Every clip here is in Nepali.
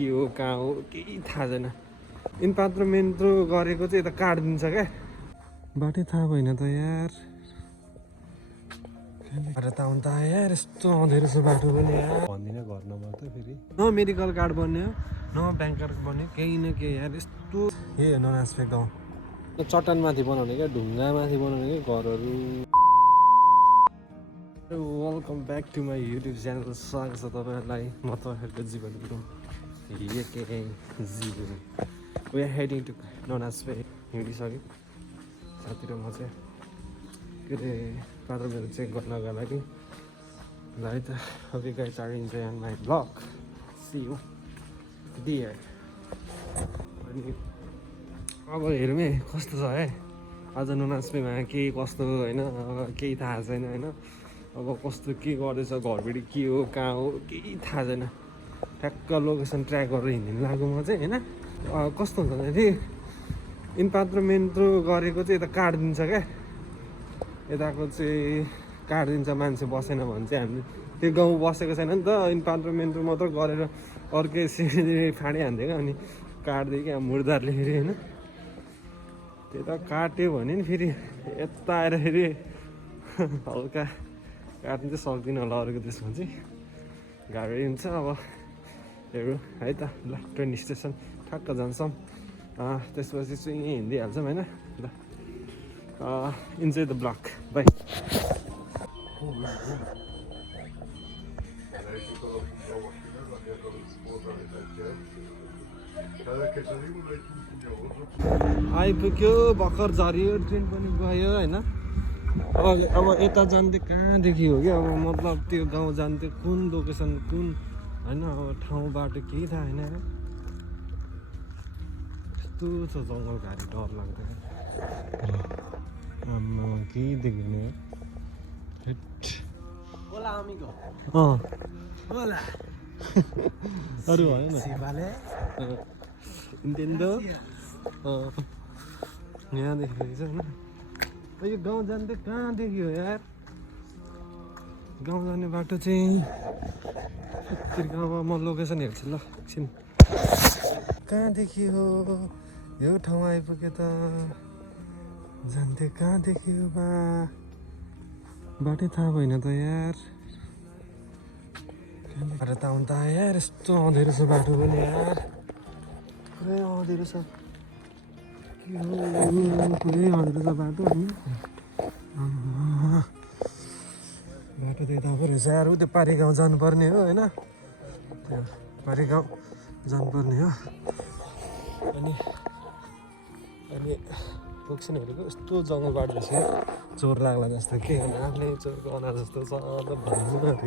के हो कहाँ हो केही थाहा छैन। इन्पात्रोमेन्टो गरेको चाहिँ यता काटिदिन्छ क्या, बाटै थाहा भएन त यार। त आउनु त यार यस्तो आउँदो रहेछ बाटो पनि यार। भन्दिनँ घर नम्बर त फेरि न मेडिकल कार्ड बन्यो न ब्याङ्क कार्ड बन्यो, केही न केही यार यस्तो। ए ननास्पे गाउँ चट्टानमाथि बनाउने क्या, ढुङ्गामाथि बनाउने क्या घरहरू। Welcome back to my YouTube channel. स्वागत छ तपाईँहरूलाई म तपाईँहरूको Jiwan Gurung Jiwan. We are heading to Nanaspe. हिँडिसक्यो साथी र म चाहिँ के अरे पात्रोमेन्टो चेक गर्नका लागि। ल है त अब guys are enjoy on my vlog, see you dear. अनि अब हेरौँ है कस्तो छ है आज ननास्पेमा, के कस्तो होइन, अब केही थाहा छैन होइन। अब कस्तो के गर्दैछ घरबेटी के हो कहाँ हो केही थाहा छैन। ठ्याक्क लोकेसन ट्र्याक गरेर हिँड्नु लाग्यो म चाहिँ होइन। कस्तो हुन्छ भन्दाखेरि इन्पात्रोमेन्टो गरेको चाहिँ यता काटिदिन्छ क्या, यताको चाहिँ काटिदिन्छ। मान्छे बसेन भने चाहिँ हामी त्यो गाउँ बसेको छैन नि त, इन्पात्रोमेन्टो मात्र गरेर अर्कै सिँढी फाँडिहाल्थ्यो क्या। अनि काटिदियो क्या मुर्दारले फेरि होइन। त्यता काट्यो भने नि फेरि यता आएर फेरि हल्का काट्नु चाहिँ सक्दिनँ होला अरूको त्यसमा चाहिँ गाह्रै हुन्छ। अब हेरौँ है त ल ट्रेन स्टेसन ठ्याक्क जान्छौँ, त्यसपछि चाहिँ यहीँ हिँडिहाल्छौँ होइन। ल इन्जोय द ब्लक बाई। आइपुग्यो भर्खर झऱ्यो, ट्रेन पनि गयो होइन। अब यता जान्थ्यो कहाँदेखि हो क्या, अब मतलब त्यो गाउँ जान्थ्यो कुन लोकेसन कुन होइन। अब ठाउँ बाटो केही थाहा छैन। यस्तो छ जङ्गल घारी डर लाग्दैन आम्मा केही देख्दैन। अरू भएन इन्टेन्डो यहाँदेखि रहेछ होइन। यो गाउँ जान्थ्यो कहाँदेखि हो यार, गाउँ जाने बाटो चाहिँ अब म लोकेसन हेर्छु ल एकछिन। कहाँदेखि हो यो ठाउँ आइपुग्यो त, जान्थ्यो कहाँदेखि हो बा, बाटै थाहा भएन त यार। बाटो त आउनु त यार यस्तो आउँदो रहेछ बाटो पनि यार, पुरै आउँदो रहेछ के हो पुरै आउँदो रहेछ बाटो होइन। बाटो त यता पो रहेछ यार, उ त्यो पारी गाउँ जानुपर्ने हो होइन, त्यो पारी गाउँ जानुपर्ने हो। अनि अनि लोकेसन हेरेको यस्तो जङ्गल बाटो रहेछ, चोर लाग्ला जस्तो के नाप्ने चोरको अनार जस्तो छ त भन्नु न।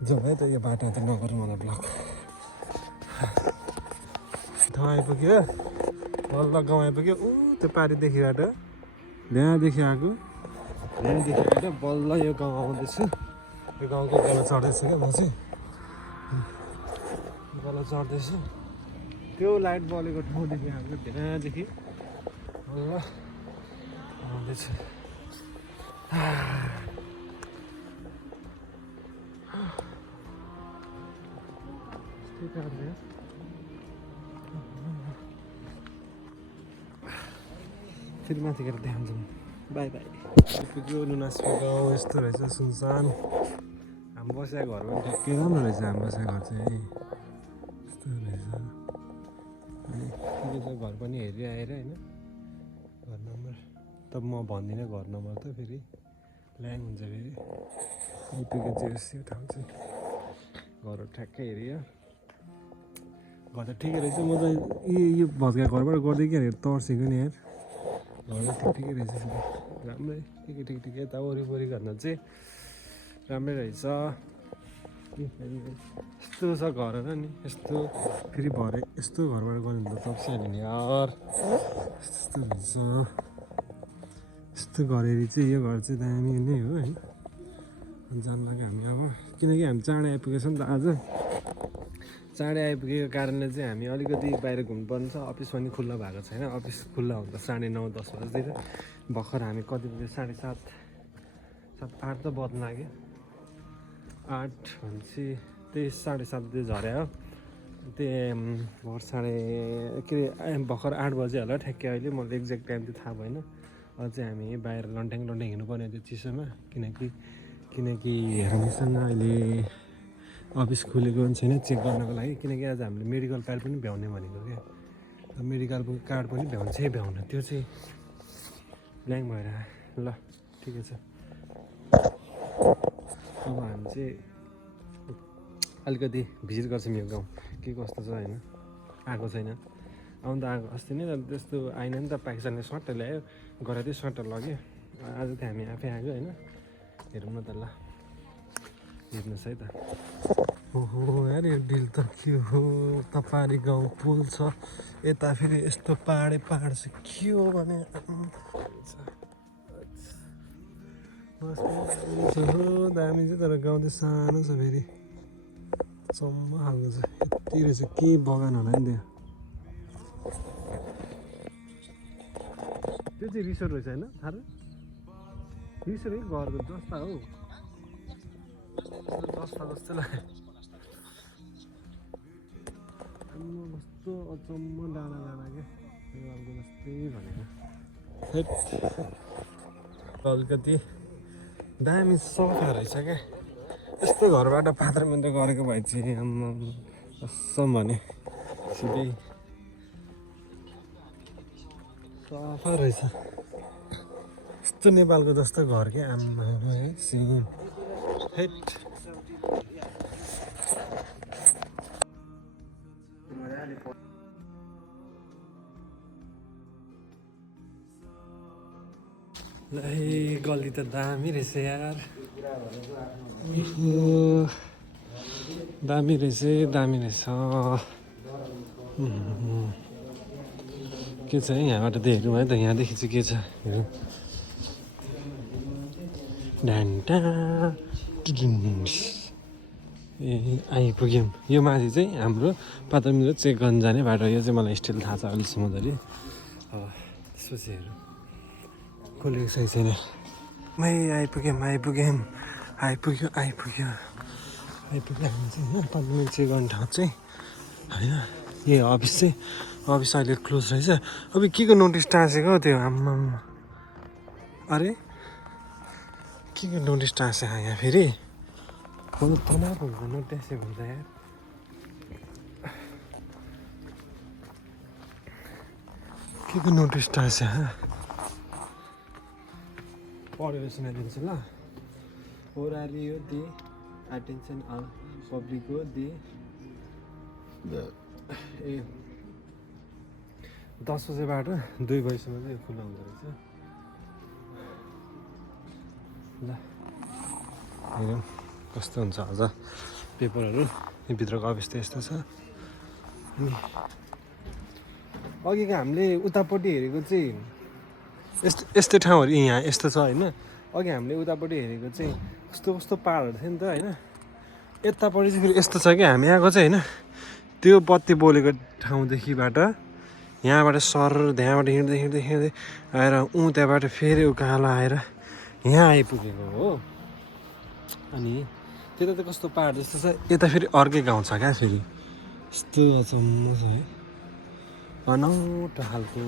जाउँ है त यो बाटो त नगरौँ मलाई ब्लक। ठाउँ आइपुग्यो बल्ल गाउँ आइपुग्यो। ऊ त्यो पारिदेखिबाट त्यहाँदेखि आएको, त्यहाँदेखि आएर बल्ल यो गाउँ आउँदैछु। यो गाउँको गला चढ्दैछु क्या म चाहिँ, गला चढ्दैछु। त्यो लाइट बलेको ठाउँदेखि आएको, त्यहाँदेखि बल्ल आउँदैछु। फेरि माथि गएर देखाउँछु म। By by. आइपुग्यो नुनास्पे गाउँ, यस्तो रहेछ सुनसान। हामी बसेको घर पनि ठ्याक्कै राम्रो रहेछ, हामी बसेको घर चाहिँ यस्तो रहेछ। अनि ठिकै छ घर पनि हेरि आएर होइन। घर नम्बर त म भन्दिनँ, घर नम्बर त फेरि ल्याङ हुन्छ फेरि। आइपुग्यो चाहिँ यो ठाउँ चाहिँ घर ठ्याक्कै हेरियो। घर त ठिकै रहेछ, म त यो भत्का घरबाट गर्दै के अरे तर्सेको नि यार। घर त ठिकै रहेछ फेरि राम्रै, ठिकै यता वरिपरि घरमा चाहिँ राम्रै रहेछ। यस्तो छ घरहरू नि, यस्तो फेरि भरे यस्तो घरबाट गऱ्यो भने त तप्सिहाल्यो नि यार। यस्तो रहेछ, यस्तो गरेर चाहिँ यो घर चाहिँ दामी नै हो होइन। जानु लाग्यो हामी अब, किनकि हामी चाँडै आइपुगेछ नि त आज। चाँडै आइपुगेको कारणले चाहिँ हामी अलिकति बाहिर घुम्नुपर्ने छ। अफिस पनि खुल्ला भएको छैन, अफिस खुल्ला हुन्छ 9:30-10 बजीतिर। भर्खर हामी कति बजी 7:30 7-8 त बज्न लाग्यो। 8 भनेपछि त्यही 7:30 झऱ्यो त्यही भर्खर 8 बजे होला ठ्याक्कै अहिले मलाई एक्ज्याक्ट टाइम चाहिँ थाहा भएन अझै हामी बाहिर लन्ट्याङ हिँड्नुपर्ने त्यो चिसोमा किनकि हामीसँग अहिले अफिस खुलेको पनि छैन चेक गर्नको लागि किनकि आज हामीले मेडिकल कार्ड पनि भ्याउने भनेको क्या मेडिकल कार्ड पनि भ्याउन त्यो चाहिँ ब्ल्याङ्क भएर ल ठिकै छ अब हामी चाहिँ अलिकति भिजिट गर्छौँ यो गाउँ के कस्तो छ होइन आएको छैन आउनु त आएको अस्ति नै त्यस्तो आएन नि त पाकिस्तानले सर्ट ल्यायो गराउँदै सर्ट लग्यो आज त हामी आफै आएको होइन हेरौँ न त ल हेर्नुहोस् है त ओहो यार यो डिल त के हो तपाईँ गाउँ पुल छ यता फेरि यस्तो पहाड छ के हो भने दामी छ तर गाउँ चाहिँ सानो छ फेरि चम्म खालको छ यति रहेछ के बगान होला नि त्यो चाहिँ रिसोर्ट रहेछ होइन थाहा रिसोर्ट है घरको जस्ता हो जस्ता जस्तो लाग्यो कस्तो अचम्म डाँडा क्या घरको जस्तै भनेको अलिकति दामी सफा रहेछ क्या यस्तो घरबाट फात्रमिन्द गरेको भए चाहिँ कसम भने सिधै सफा रहेछ यस्तो नेपालको जस्तो घर क्या आम्मा है सिङ हेट गल्ली त दामी रहेछ यार दामी रहेछ के छ है यहाँबाट त हेरौँ है त यहाँदेखि चाहिँ के छ हेरौँ ए आइपुग्यौँ यो माथि चाहिँ हाम्रो पात्रमिलो चेक गर्न जाने बाटो यो चाहिँ मलाई स्टिल थाहा छ अहिलेसम्म धरि अब त्यसपछि हेरौँ खोलेको छैन मै आइपुग्यो हामी चाहिँ पात्रमिलो चेक गर्ने ठाउँ चाहिँ होइन यही अफिस अहिले क्लोज रहेछ अब के को नोटिस टाँसेको त्यो आम्मा अरे के को नोटिस टाँसेको यहाँ फेरि मलाई तनाव हुन्छ नोटिसेको हुन्छ यार के को नोटिस टाँसे पढेर सुनाइदिन्छु ल ओराली हो दे एटेन्सन अल पब्लिक हो दे ए 10 बजेबाट 2 बजीसम्म चाहिँ खुल्ला हुँदो रहेछ ल हेरौँ कस्तो हुन्छ अझ पेपरहरू भित्रको अवस्था यस्तो छ अनि अघिको हामीले उतापट्टि हेरेको चाहिँ यस्तै ठाउँहरू यहाँ यस्तो छ होइन अघि हामीले उतापट्टि हेरेको चाहिँ कस्तो पाहाडहरू थियो नि त होइन यतापट्टि चाहिँ फेरि यस्तो छ कि हामी आएको चाहिँ होइन त्यो बत्ती बोलेको ठाउँदेखिबाट यहाँबाट सर त्यहाँबाट हिँड्दै आएर त्यहाँबाट फेरि उकालो आएर यहाँ आइपुगेको हो अनि त्यता त कस्तो पाहाड जस्तो छ यता फेरि अर्कै गाउँ छ क्या फेरि यस्तो अचम्म छ है अनौठो खालको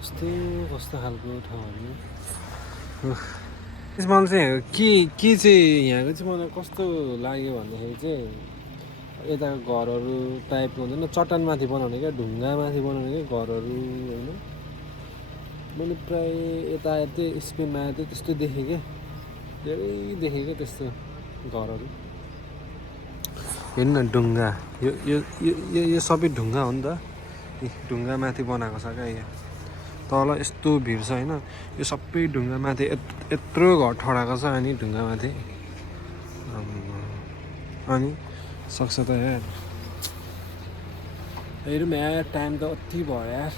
कस्तो खालको ठाउँहरू त्यसमा चाहिँ के चाहिँ यहाँको चाहिँ मलाई कस्तो लाग्यो भन्दाखेरि चाहिँ यताको घरहरू टाइपको हुँदैन चट्टानमाथि बनाउने क्या ढुङ्गामाथि बनाउने क्या घरहरू होइन मैले प्राय यता स्पेनमा आएर त्यस्तो देखेँ क्या धेरै देखेँ क्या त्यस्तो घरहरू हेर्नु न ढुङ्गा यो सबै ढुङ्गा हो नि त ढुङ्गामाथि बनाएको छ क्या यहाँ तल यस्तो भिड छ होइन यो सबै ढुङ्गामाथि यत्रो घर ठडाएको छ अनि ढुङ्गामाथि अनि सक्छ त यार हेरौँ यार टाइम त अति भयो यार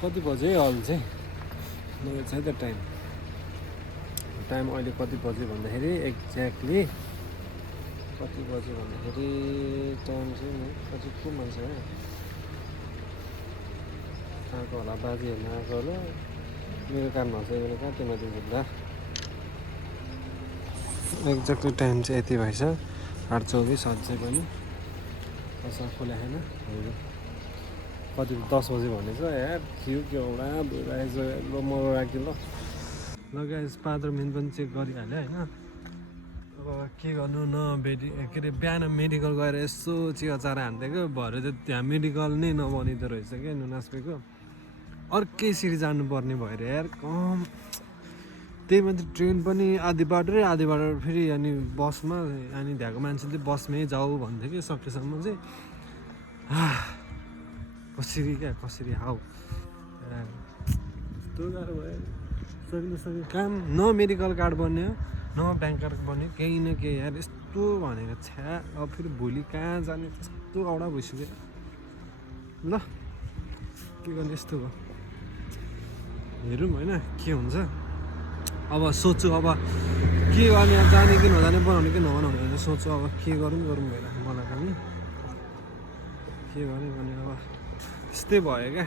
कति बज्यो है अहिले चाहिँ मेरो छ त टाइम अहिले कति बज्यो भन्दाखेरि एक्ज्याक्टली कति बज्यो भन्दाखेरि टाइम चाहिँ कति को मान्छे हो आएको होला बाजे हेर्नु आएको होला मेरो काम भन्छ कहाँ त्यो माथि झुक्दा एक्ज्याक्टली टाइम चाहिँ यति भएछ 8:24 अझै पनि पसल खोल्या छैन कति 10 बजे भनेछ यार थियो के एउटा भइरहेछ ल म राख्दिएँ ल गाइस पादर मेन पनि चेक गरिहाल्यो होइन अब के गर्नु न के अरे बिहान मेडिकल गएर यसो चियाचारा हानिदिएको भरे त त्यहाँ मेडिकल नै नबनिँदो रहेछ क्या नुनासपेको अर्कै सिरी जानुपर्ने भएर यार कम त्यही माथि ट्रेन पनि आधी बाटो र आधी बाटो फेरि अनि बसमा अनि त्यहाँको मान्छेले बसमै जाऊ भन्थ्यो कि सकेसम्म चाहिँ कसरी हाउ यस्तो गाह्रो भयो सकिन काम न मेडिकल कार्ड बन्यो न ब्याङ्क कार्ड बन्यो केही न केही यार यस्तो भनेको छ्या अब फेरि भोलि कहाँ जाने त्यस्तो औडा भइसक्यो ल के गर्ने यस्तो भयो हेरौँ होइन के हुन्छ अब सोच्छु अब के गर्ने जाने कि नजाने बनाउने कि नबनाउने भनेर सोच्छु अब के गरौँ भइरहेको मलाई पनि के गर्ने भने अब त्यस्तै भयो क्या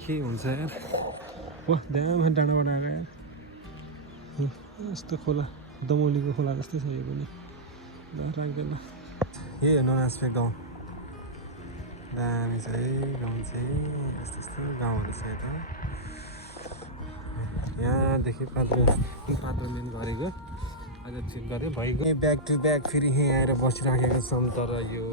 के हुन्छ यार वाह दाम डाँडाबाट आएको यार यस्तो खोला दमौलीको खोला जस्तै छ यो पनि ल राख्दैन यही हो ननास्पे गाउँ दामी छ है गाउँ चाहिँ यस्तो यस्तो गाउँहरू छ यता यहाँदेखि पात्रोमेन गरेको आज चेक गरेँ भइगयो ब्याक टु ब्याक फेरि यहीँ आएर बसिराखेको छौँ तर यो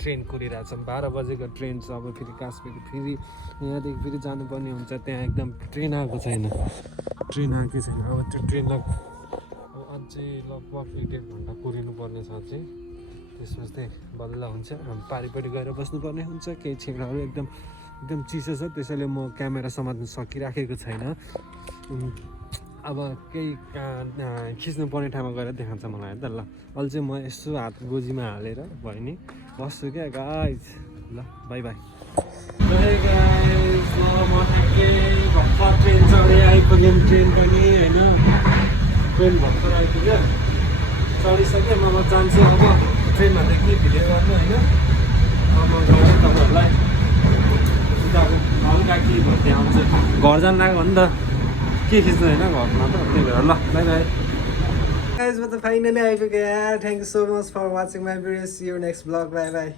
ट्रेन कुरिरहेको छौँ 12 बजेको ट्रेन छ अब फेरि कास्पेको फेरि यहाँदेखि फेरि जानुपर्ने हुन्छ त्यहाँ एकदम ट्रेन आएको छैन अब त्यो ट्रेनलाई अब अझै लगभग 1.5 घन्टा कुरिनु पर्ने छ चाहिँ त्यसमा चाहिँ बल्ल हुन्छ पारिपट्टि गएर बस्नुपर्ने हुन्छ केही छेउडाहरू एकदम चिसो छ त्यसैले म क्यामेरा समात्नु सकिराखेको छैन अब केही खिच्नु पर्ने ठाउँमा गएर देखाउँछ मलाई त ल अहिले चाहिँ म यसो हात गोजीमा हालेर भयो नि बस्छु क्या गाइज ल बाई बाई गाइज म भर्खर ट्रेन चढेँ आइपुग्यो ट्रेन पनि होइन ट्रेन भर्खर आइपुग्यो चढिसक्यो म जान्छु अब ट्रेनमा त के भिडियो गर्नु होइन अब म गएर तपाईँहरूलाई उताको हल्का के भन्दै आउँछ घर जानु लाग्यो भने त के खिच्नु होइन घरमा त त्यही भएर ल बाई बाई गाइज म त फाइनली आइपुगेँ यार thank you so much for watching my video see you next vlog bye by